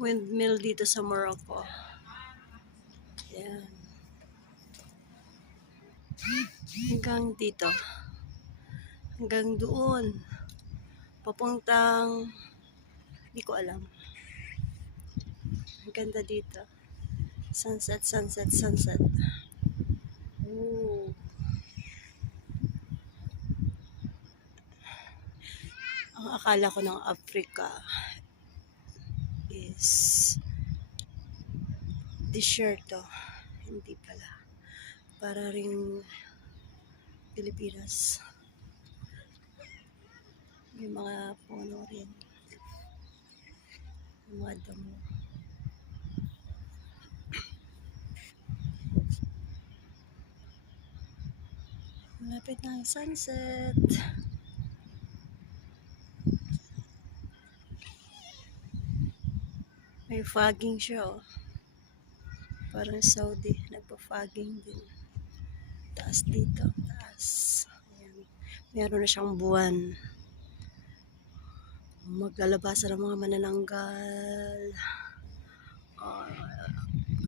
windmill dito sa Morocco. Yan. Hanggang dito. Hanggang doon. Papuntang, hindi ko alam. Ang ganda dito. Sunset, sunset, sunset. Ooh. Ang akala ko ng Africa is desierto. Hindi pala. Para rin Pilipinas. May mga puno rin. May mga damo. Malapit na ang sunset. May fogging siya, oh. Parang Saudi, nagpa-fogging din. Taas dito, taas. Ayan. Meron na siyang buwan. Maglalabasan ng mga manananggal.